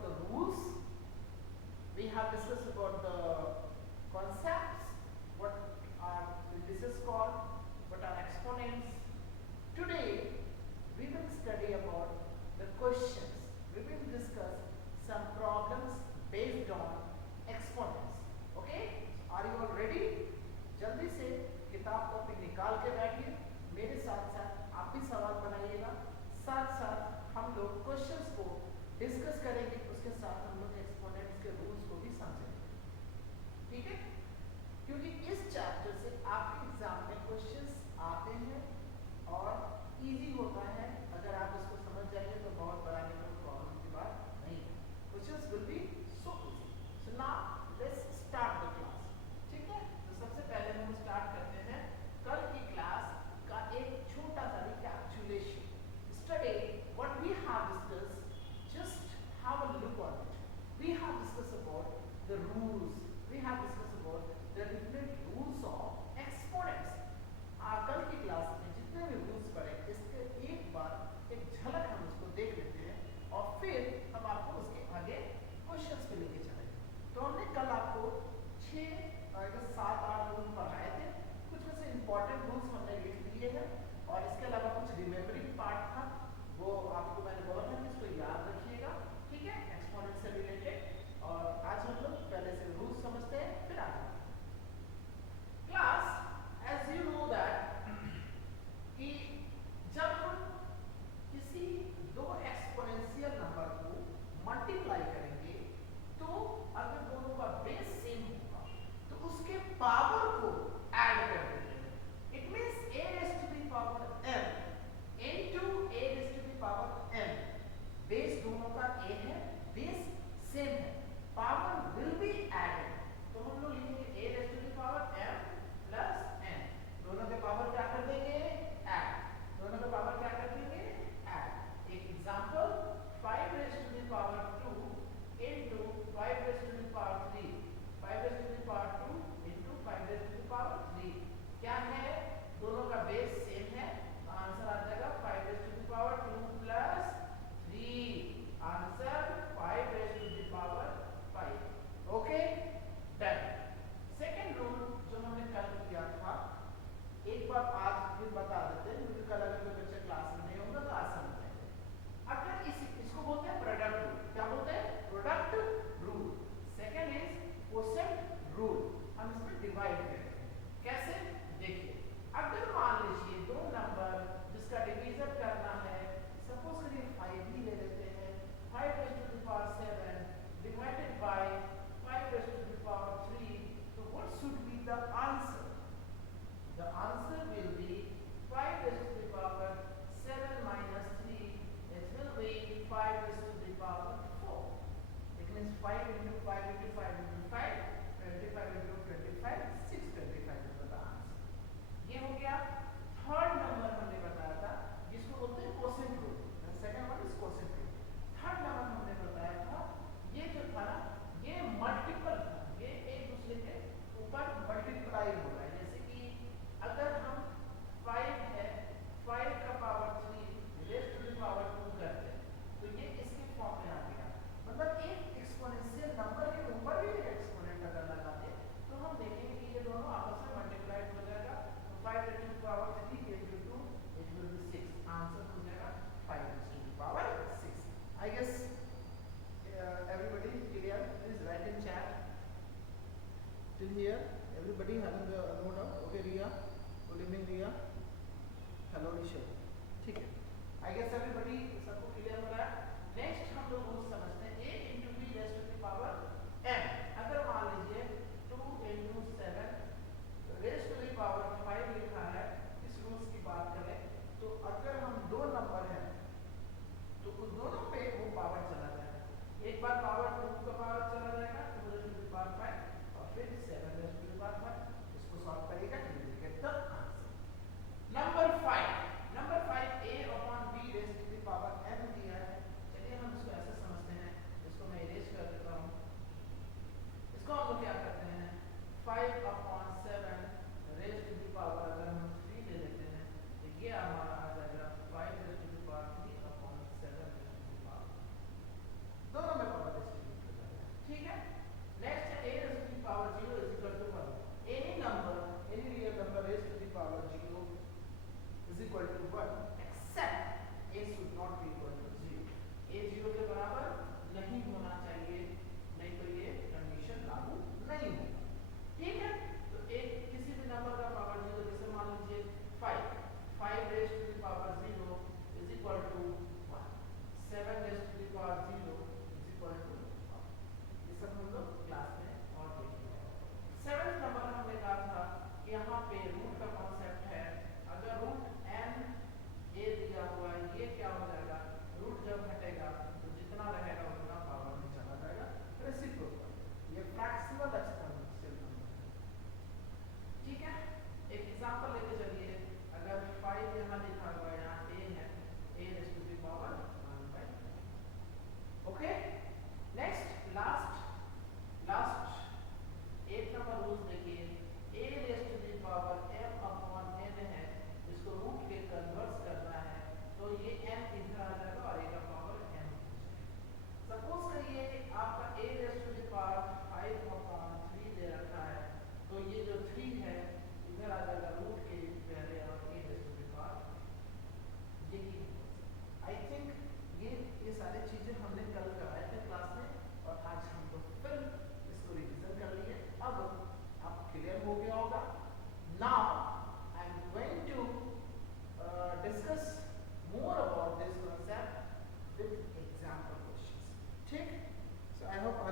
about the rules, we have discussed about the concepts, what are indices called, what are exponents. Today we will study about the questions. We will discuss some problems based on exponents. Okay, are you all ready? जल्दी से किताब copy निकाल के बैठिए, मेरे साथ साथ आप भी सवाल बनाइएगा, साथ साथ हम लोग क्वेश्चंस को डिस्कस करेंगे, उसके साथ हम लोग एक्सपोनेंट्स के रूल्स को भी समझेंगे। ठीक है, क्योंकि इस चैप्टर से आपके एग्जाम में क्वेश्चंस आते हैं और इजी होता है। अगर आप इसको समझ जाएंगे तो बहुत बड़ा प्रॉब्लम की बात नहीं है। Questions will be so easy. So now let's start the class. ठीक है, तो सबसे पहले हम स्टार्ट करते हैं कल की क्लास का एक छोटा सा recapitulation. Today what we have discussed, just have a look on it. We have discussed about the rules, we have discussed about the different rules of exponents. कल की क्लास में जितने भी रूल्स पढ़े इसके एक बार एक झलक हम उसको देख लेते हैं और फिर हम आपको उसके आगे क्वेश्चंस पे लेके चलेंगे। तो हमने कल आपको 7-8 रूल पढ़ाए थे, कुछ में से इंपॉर्टेंट रूल्स हमने लिख दिए हैं और इसके अलावा कुछ रिमेमरिंग पार्ट था, वो आपको मैंने बोला था कि इसको याद रखिएगा। ठीक है, एक्सपोनेंट से रिलेटेड। और आज हम लोग पहले से रूल्स समझते हैं फिर आगे class. As you know that कि जब हम किसी दो एक्सपोनेंशियल नंबर को मल्टीप्लाई करेंगे तो अगर दोनों का बेस सेम होगा तो उसके पावर को ऐड कर देते हैं। It means a raised to the power m into a raised to the power m। Base दोनों का a है, बेस सेम है, पावर विल बी एडेड। तो हम लोग लिखेंगे a raised to the power m plus n। दोनों के पावर क्या कर देंगे? ऐड। दोनों के पावर क्या कर देंगे? ऐड। एक example 5 raised to the power 2 into 5 raised to the power 3। 5 raised to the power 2 into 5 raised to the power 3 क्या है? दोनों का बेस सेम है, तो आंसर आ जाएगा 5 raised to the power 2 plus 3। Answer 5 raised to the power 5। Okay, done. Second rule जो हमने कल किया था, एक बार आज फिर बता देते हैं क्योंकि कल अगर कोई बच्चा क्लास में नहीं होगा तो आज समझ जाएंगे। अगर इसको बोलते हैं प्रोडक्ट रूल। क्या बोलते हैं? Product rule. Second is quotient rule. हम इसमें डिवाइड करेंगे। कैसे? देखिए, अगर मान लीजिए दो नंबर जिसका डिवीजन करना है, सपोज करिए 5 ही ले लेते हैं, 5 raised to the power 7 divided by 5 raised to the power 3, so what should be the answer? The answer will be 5 raised to the power 7 minus 3, it will be 5 raised to the power 4. It means 5 into 5 into 5 into 5, 25 into 25, 625 is the answer. ये हो गया। Third number हमने बताया था जिसको बोलते हैं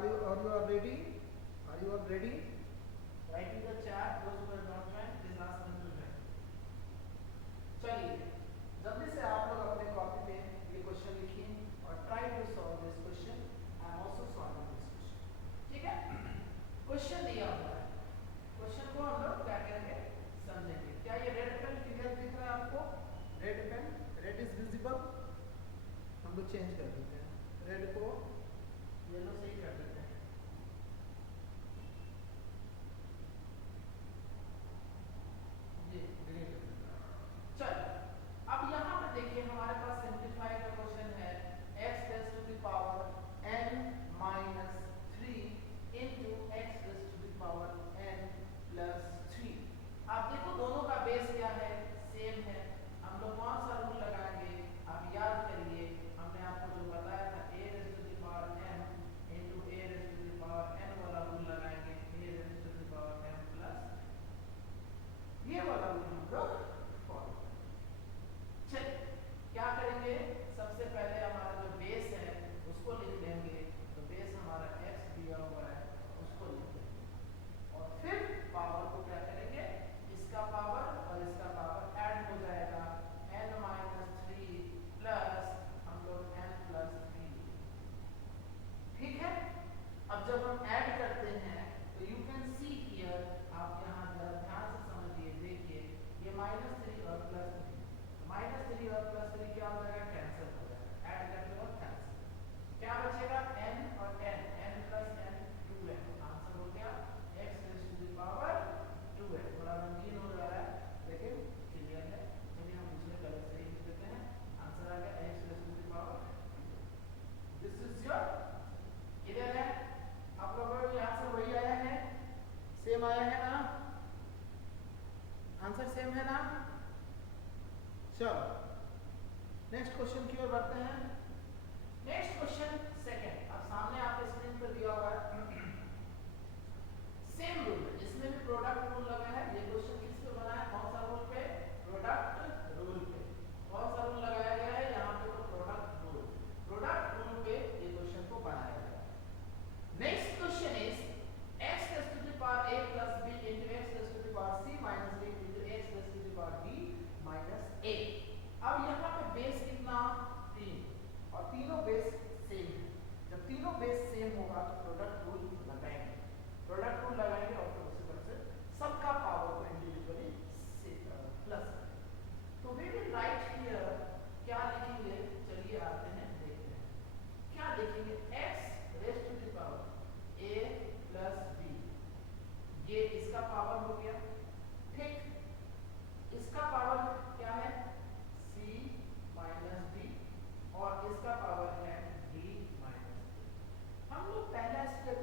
you are ready? Are you all ready? Write in the chat those who are not joined, please ask them to join. चलिए जल्दी से आप लोग अपने कॉपी पे ये क्वेश्चन लिखिए और try to solve this question. I am also solving this question. ठीक है, क्वेश्चन दिया हुआ है, क्वेश्चन को हम लोग क्या करेंगे समझेंगे। क्या ये रेड पेन क्लियर दिख रहा है आपको? Red pen, red is visible. हम लोग चेंज कर देते हैं, रेड को येलो से ही कर देते हैं। ये ग्रीन। चल अब यहाँ पे देखिए हमारे पास सिंप्लीफाई का क्वेश्चन है x raise to the power n minus 3 into x raise to the power n plus 3। आप देखो दोनों का बेस क्या है, सेम है। हम लोग कौन सा रूल लगाएंगे? आप याद करिए, हमने आपको जो बताया था a raise to the power m into a raise to the power n वाला रूल लगाएंगे, a raise to the power m plus ये वाला रूल हम लोग फॉलो करेंगे। चलिए क्या करेंगे, सबसे पहले हमारा जो बेस है उसको लिख लेंगे। तो बेस हमारा x दिया हुआ है उसको लिख लेंगे और फिर पावर को क्या करेंगे, इसका पावर और इसका पावर ऐड हो जाएगा n माइनस 3 प्लस हम लोग n प्लस 3। ठीक है, अब जब हम ऐड करते हैं तो यू कैन सी हियर, आप यहाँ जरा ध्यान से समझिए, देखिए ये माइनस 3 और प्लस 3, माइनस 3 और प्लस 3 क्या हो जाएगा, कैंसिल हो जाएगा। ऐड करने और कैंसिल, क्या बचेगा n और n, n plus n 2n। Answer हो गया x raise to the power 2n। थोड़ा रंगीन हो जा रहा है लेकिन क्लियर है। चलिए हम दूसरे कलर से ही लिख देते हैं। आंसर आ गया x raise to the power 2। This is your clear है। आप लोगों को यहाँ से वही आया है, सेम आया है ना, आंसर सेम है ना। चलो नेक्स्ट क्वेश्चन की ओर बढ़ते हैं। नेक्स्ट क्वेश्चन सेकंड, अब सामने आपके स्क्रीन पर दिया हुआ है सेम रूल है, इसमें भी प्रोडक्ट रूल लगा है। ये क्वेश्चन किस पे बना है, कौन सा रूल पे, प्रोडक्ट रूल पे। कौन सा रूल लगाया गया है यहाँ पे, तो प्रोडक्ट रूल, प्रोडक्ट रूल पे ये क्वेश्चन को बनाया गया है। Next question is x raise to the power a plus b into x raise to the power c minus d into x raise to the power d minus a। अब यहाँ पे base कितना, 3 और तीनों बेस सेम है। जब तीनों base same होगा तो प्रोडक्ट रूल लगाएंगे, प्रोडक्ट रूल लगाएंगे और फिर उसी तरह से सबका पावर को इंडिविजुअली प्लस करेंगे। तो वी विल राइट हियर, क्या लिखेंगे, चलिए आते हैं देखते हैं क्या लिखेंगे, x raise to the power a plus b, ये इसका पावर हो गया। ठीक, इसका पावर क्या है, c माइनस d और इसका पावर है d माइनस d। हम लोग पहला स्टेप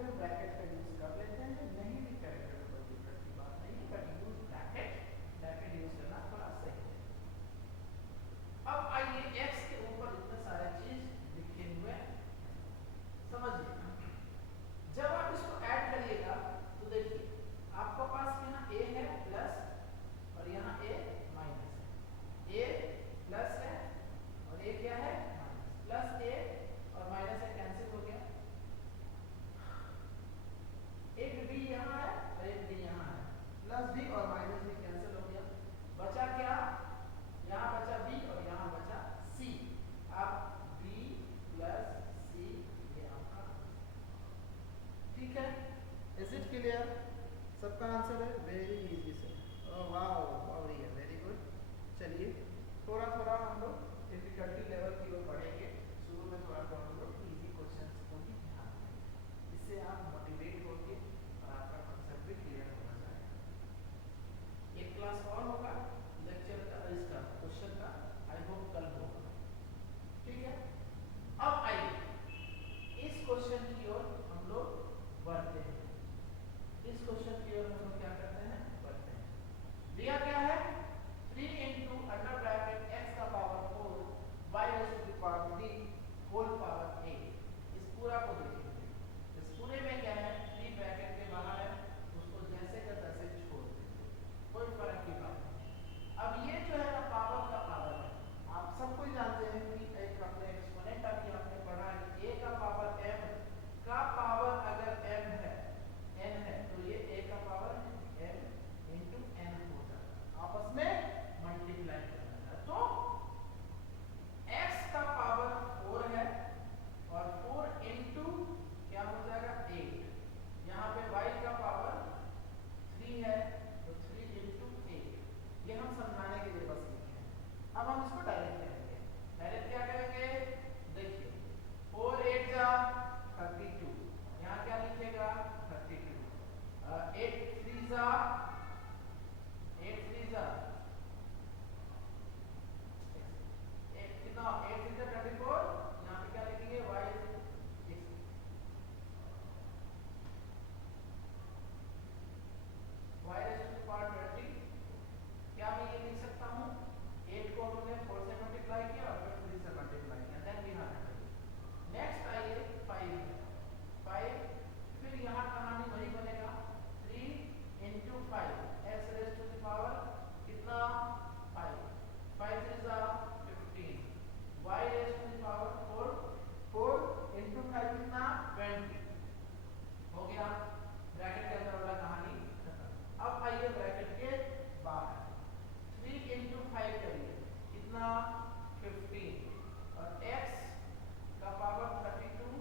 20 हो गया। ब्रैकेट के अंदर वाला कहानी खत्म। अब आइए ब्रैकेट के बाहर 3 इंटू 5 करिए कितना 15 और x का पावर 32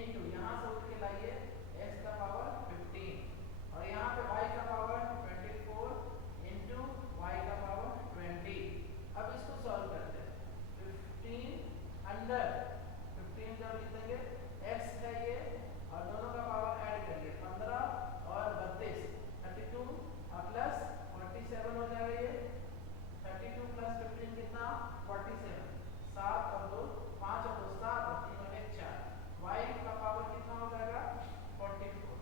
इंटू यहाँ से उठ के लाइए x का पावर 15 और यहाँ पे y का पावर 24 इंटू y का पावर 20। अब इसको सॉल्व करते हैं। 15 अंडर 15 जब लिखेंगे x है ये और दोनों का पावर ऐड करिए 15 और 32 32 और प्लस 47 हो जाएगा ये 32 प्लस 15 कितना 47 7 और 2 5 और 2 7 और 3 और 1 4 y का पावर कितना हो जाएगा 44।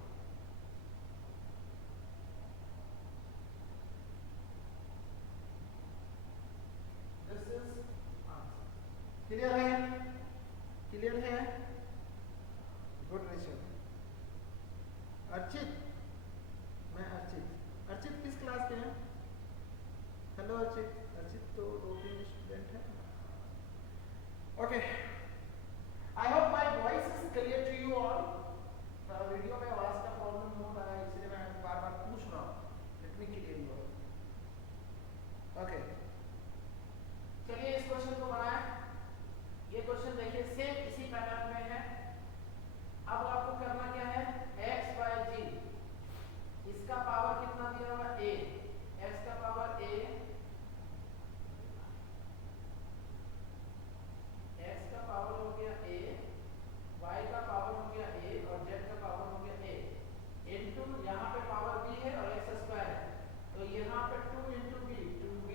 This is answer. क्लियर है? क्लियर है? गुड रिशन। अर्चित, मैं अर्चित। अर्चित किस क्लास के हैं? हेलो अर्चित। अर्चित तो 2-3 स्टूडेंट है। Okay, I hope my voice is clear to you all. Video में आवाज का प्रॉब्लम हो रहा है इसलिए मैं बार बार पूछ रहा हूँ। Let me clear you all. Okay, चलिए इस क्वेश्चन को बनाएं। ये क्वेश्चन देखिए सेम इसी पैटर्न में है। अब आपको करना क्या है x by g, इसका पावर कितना दिया हुआ a, x का पावर a, x का पावर हो गया a, y का पावर हो गया a और z का पावर हो गया a इनटू यहाँ पे पावर b है और x स्क्वायर है तो यहाँ पे 2 इंटू b 2b,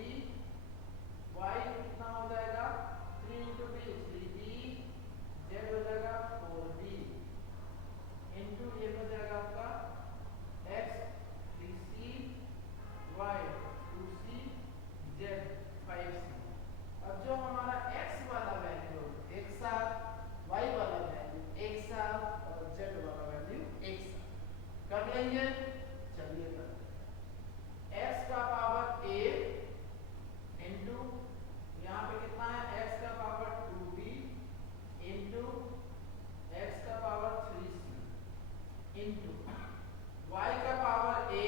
y कितना हो जाएगा 3 इंटू b 3b, z हो जाएगा 4b इंटू ये हो जाएगा आपका x 3c, y 2c, z 5c। अब जो हमारा x वाला वैल्यू एक साथ, y वाला वैल्यू एक साथ और z वाला वैल्यू एक साथ कर लेंगे। चलिए करते हैं। x का पावर a इंटू यहाँ पे कितना है x का पावर 2b इंटू x का पावर 3c इंटू y का पावर a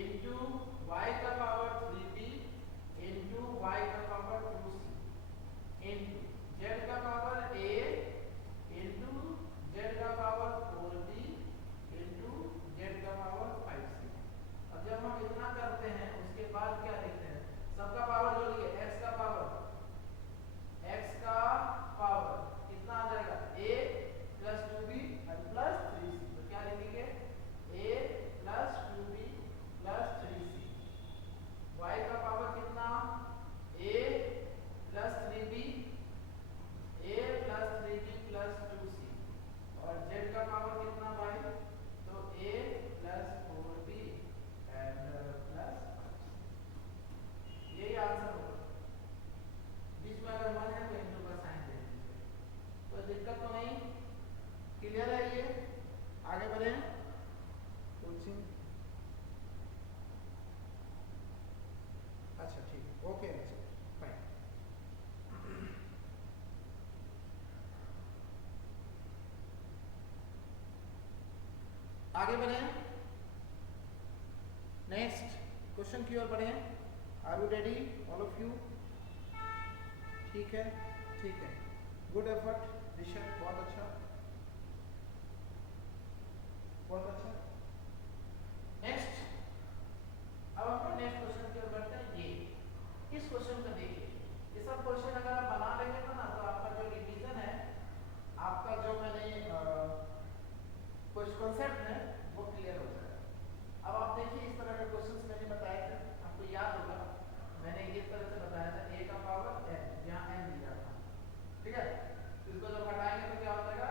इंटू y का पावर 3b इंटू y का पावर 2c इंटू z का पावर a इंटू z का पावर 4b इंटू z का पावर 5c। अब जब हम इतना करते हैं उसके बाद क्या लिखते हैं सबका पावर जोड़िए x का पावर कितना आ जाएगा a प्लस 2b और प्लस 3c तो क्या लिखेंगे a plus 2b plus 3c। y का पावर कितना a plus 3b, a plus 3b plus 2c और z का पावर कितना भाई तो a plus 4b and plus 5c। यही आंसर होगा। बीच में अगर मन है तो इंटू का साइन दे दीजिए, कोई दिक्कत तो नहीं। क्लियर है? ये आगे बढ़े कोचिंग। अच्छा ठीक, ओके फाइन। आगे बढ़े नेक्स्ट क्वेश्चन की ओर बढ़े। Are you ready all of you? ठीक है, ठीक है, गुड एफर्ट दिशा, बहुत अच्छा, बहुत अच्छा। नेक्स्ट, अब हम नेक्स्ट क्वेश्चन की ओर बढ़ते हैं। ये इस क्वेश्चन को देखिए, ये सब क्वेश्चन अगर आप बना लेंगे ना तो आपका जो रिवीजन है, आपका जो मैंने कुछ कॉन्सेप्ट है वो क्लियर हो जाएगा। अब आप देखिए इस तरह के क्वेश्चंस मैंने बताए थे, आपको याद होगा मैंने इस तरह से बताया था a का पावर n, यहाँ n दिया था, ठीक है। इसको जब हटाएंगे तो क्या हो जाएगा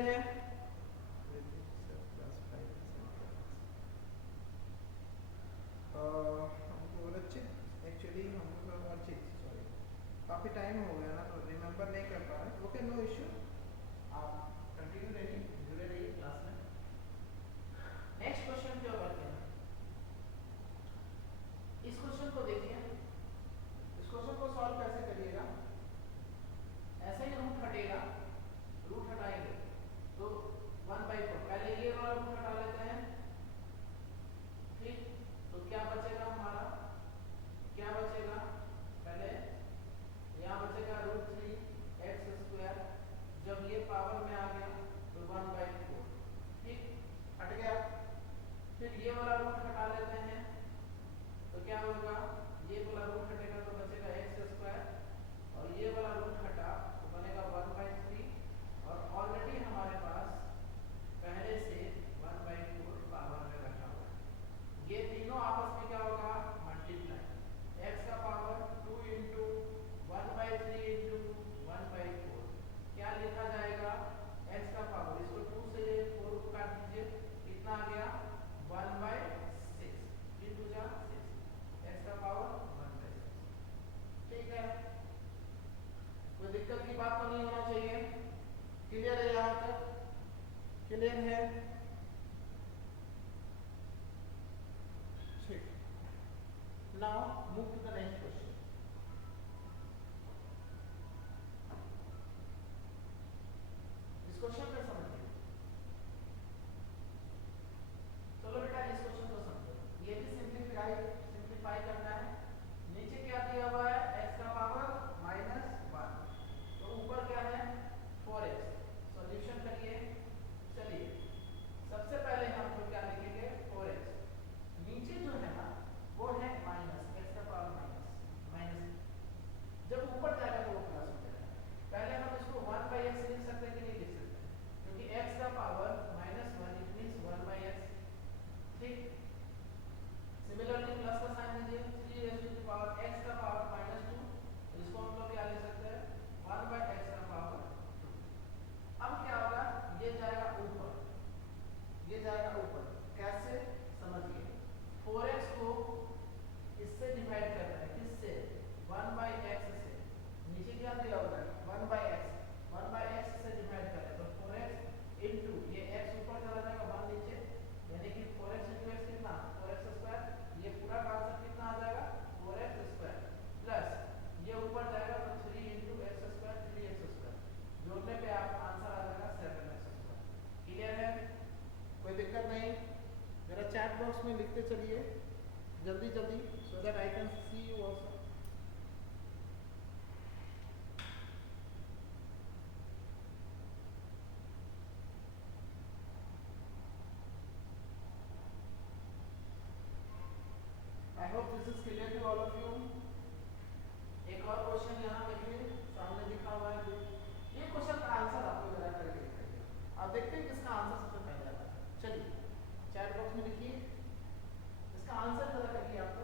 क्लियर है? हमको रचित एक्चुअली हमको रचित सॉरी काफ़ी टाइम हो गया ना तो रिमेंबर नहीं कर पा रहे। ओके नो इश्यू, आप कंटिन्यू रहिए, जुड़े रहिए क्लास में। नेक्स्ट क्वेश्चन क्या करते हैं, इस क्वेश्चन को देखिए। इस क्वेश्चन को सॉल्व कैसे करिएगा, ऐसे ही रूट हटेगा, रूट हटाएंगे तो 1/4, पहले ये वाला रूट हटा लेते हैं, ठीक। तो क्या बचेगा हमारा, क्या बचेगा, पहले यहाँ बचेगा √3x², जब ये पावर में आ गया तो 1/4, ठीक, हट गया। फिर ये वाला रूट हटा लेते हैं तो क्या होगा, ये वाला रूट हटेगा तो बचेगा x², और ये वाला रूट हटा तो बनेगा 1/3, और ऑलरेडी हमारे पास पहले से 1/4 पावर में रखा हुआ है। ये तीनों आपस में क्या होगा, मल्टीप्लाई, x का पावर 2 इंटू 1/3 इंटू 1/4, क्या लिखा जाएगा, x का पावर, इसको 2 से 4 को काट दीजिए, कितना आ गया 1/6, 3 2 जा 6, x का पावर 1/6, ठीक है। कोई दिक्कत की बात तो नहीं होना चाहिए, क्लियर है यहाँ तक, क्लियर है, ठीक। Now move to the next question. इस क्वेश्चन में समझिए, चलो बेटा इस क्वेश्चन को समझो, ये भी सिंप्लीफाई करना है। नीचे क्या दिया हुआ है, x का पावर -1, तो ऊपर क्या है 4x, सॉल्यूशन करिए। चलिए सबसे पहले हम तो क्या लिखेंगे 4x, नीचे जो है ना वो है माइनस, x का पावर माइनस, जब ऊपर जाएगा तो वो प्लस हो जाएगा। पहले हम इसको 1/x लिख सकते हैं कि नहीं लिख सकते, क्योंकि x का पावर -1 इट मींस 1/x, ठीक। सिमिलरली प्लस का साइन दीजिए, 3x का पावर -2, इसको हम लोग क्या लिख सकते हैं 1/x का पावर 2। अब क्या होगा, ये जाएगा ऊपर, ये जाएगा ऊपर, कैसे समझिए, 4x को इससे डिवाइड करना है, किससे, 1/x से, नीचे क्या दिया हुआ है 1/x से डिवाइड करें तो 4x इंटू ये x ऊपर चला जाएगा 1 नीचे, यानी कि 4x इंटू x कितना 4x², ये पूरा का आंसर कितना आ जाएगा 4x² प्लस ये ऊपर जाएगा तो 3 इंटू x², 3x², जोड़ने पे आप आंसर आ जाएगा 7x²। क्लियर है, कोई दिक्कत नहीं, जरा चैट बॉक्स में लिखते चलिए जल्दी जल्दी, so that I can see you also. I hope this is clear to all of you. एक और क्वेश्चन यहाँ देखिए सामने दिखा हुआ है, ये क्वेश्चन का आंसर आपको जरा करके दिखाइए, आप देखते हैं किसका आंसर सबसे पहले आता है। चलिए चैट बॉक्स में लिखिए, इसका आंसर जरा करिए आपको।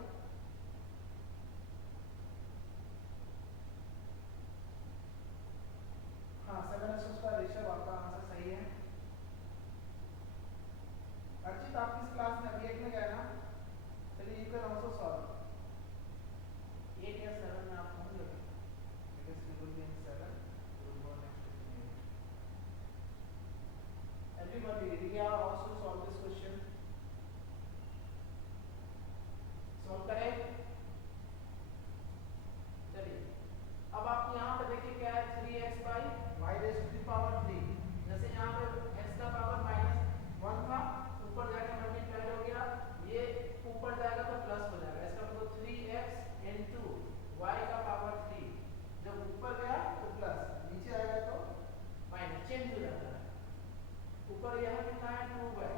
हाँ 7x² ऋषभ, आपका आंसर सही है। अर्चित आप किस क्लास में, अभी 1 में गए ना, चलिए यू कैन आल्सो सॉल्व, 8 या 7 में आप होंगे, because you will be in 7, you will go next to 8. Everybody, Riya also solve this question, solve करें। चलिए अब आप यहाँ पे देखिए क्या है, 3x/y⁻3, जैसे यहाँ पे x का पावर -1 था, ऊपर जाके मल्टीप्लाई हो गया, ये ऊपर जाएगा तो प्लस हो जाएगा, इसका मतलब 3x इंटू y का पावर 3, जब ऊपर गया तो प्लस, नीचे आएगा तो माइनस, चेंज हो जाता है। ऊपर यहाँ कितना है 2y,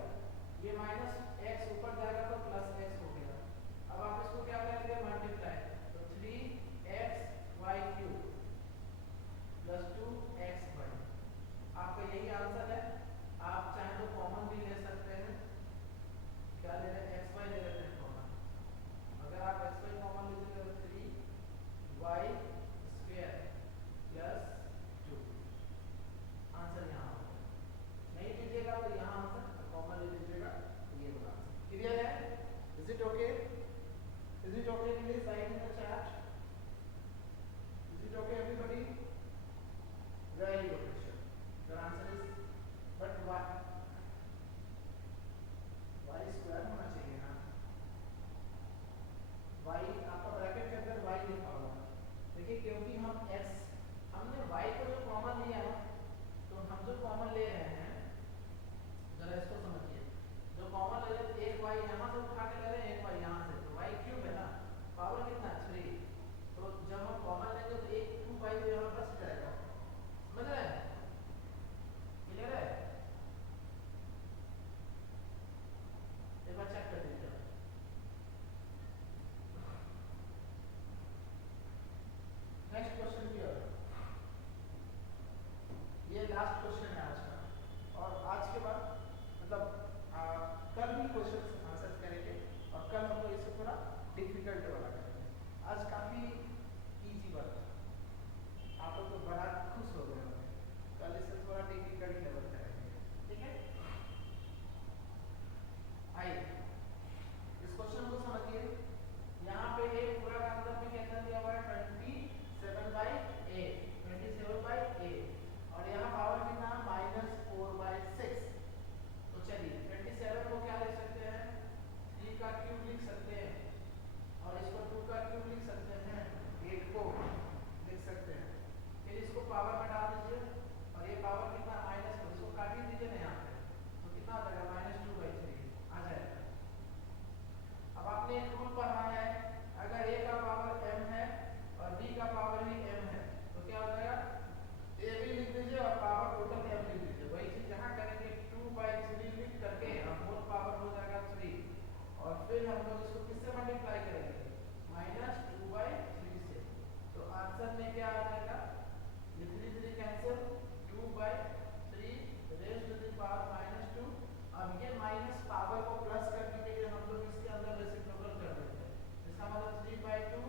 अब ये माइनस पावर को प्लस करने के लिए हम लोग इसके अंदर रेसिप्रोकल कर देते हैं। इसका मतलब 3/2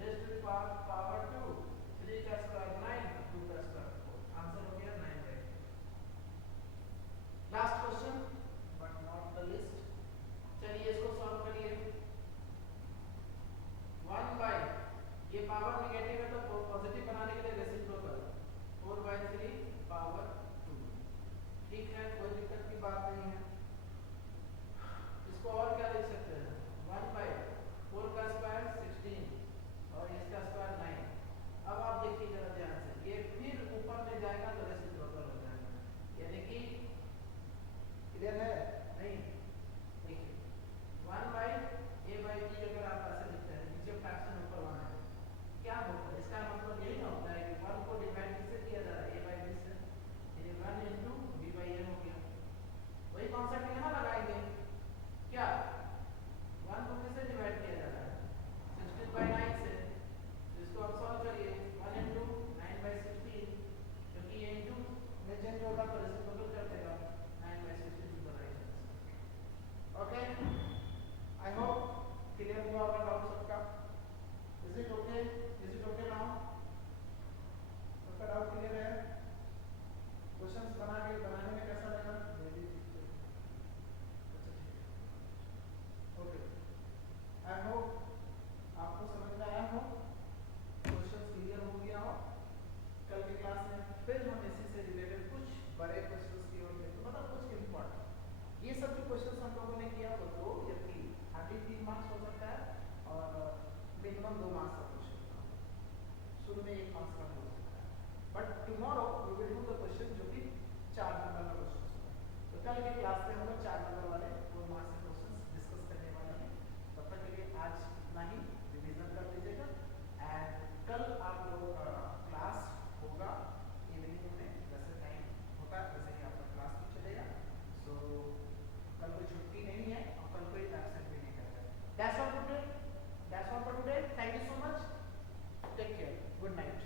रेज़ टू पावर 2, 3 का स्क्वायर 9, 2 का स्क्वायर 4। आंसर हो गया 9/2। Last question but not the list. चलिए इसको सॉल्व करिए। 1 बाय, ये पावर नेगेटिव है तो पॉजिटिव बनाने के लिए रेसिप्रोकल 4/3 पावर 2। ठीक है, कोई दिक्कत की बात नहीं है। इसको और क्या लिख सकते हैं? 1/4 का स्क्वायर 16 और इसका स्क्वायर 9। अब आप देखिए जरा ध्यान से, ये फिर ऊपर में जाएगा तो रेसिप्रोकल हो जाएगा, यानी कि क्लियर है? नहीं, देखिए 1/a/b अगर आप ऐसे लिखते हैं, नीचे फ्रैक्शन ऊपर 1 है, क्या होता है? इसका मतलब यही ना होता है कि 1 को डिवाइड किससे किया जा रहा है? a/b से, यानी 1 into b/a हो गया। वही कॉन्सेप्ट यहाँ लगाएंगे। क्या 1 को किससे डिवाइड किया जा रहा है? 16/9 से। तो इसको आप सॉल्व करिए। 1 into 9/16, क्योंकि ये इंटू में चेंज होगा तो रेसिप्रोकल कर देगा। 9/16 to the right answer. Okay, I hope clear हुआ होगा डाउट सबका। Is it okay? Is it okay now? सबका डाउट क्लियर है? क्वेश्चंस बनाने में कैसा लगा? वेरी अच्छा, ठीक है, ओके। आई होप आपको समझ में आया हो, क्वेश्चंस क्लियर हो गया हो। कल की क्लास में फिर हम इसी से रिलेटेड कुछ बड़े क्वेश्चंस की ओर देखेंगे, मतलब कुछ इम्पोर्टेंट। ये सब जो क्वेश्चंस हम लोगों ने किया वो 2 या 3, हार्डली 3 मार्क्स हो सकता है और मिनिमम 2 मार्क्स का क्वेश्चन था, शुरू में 1 मार्क्स का हो सकता है। But tomorrow we will do the question जो कि 4 नंबर का क्वेश्चन होगा। तो कल की क्लास में हम लोग 4 नंबर वाले 4 मार्क्स के क्वेश्चंस डिस्कस करने वाले हैं। तब तक के लिए आज इतना ही, रिवीजन कर लीजिएगा। एंड कल आप लोगों का क्लास होगा इवनिंग में, जैसे टाइम होता है वैसे ही आपका क्लास भी चलेगा। सो कल कोई छुट्टी नहीं है और कल कोई एब्सेंट भी नहीं करेगा। That's all for today. Thank you so much. Take care, good night.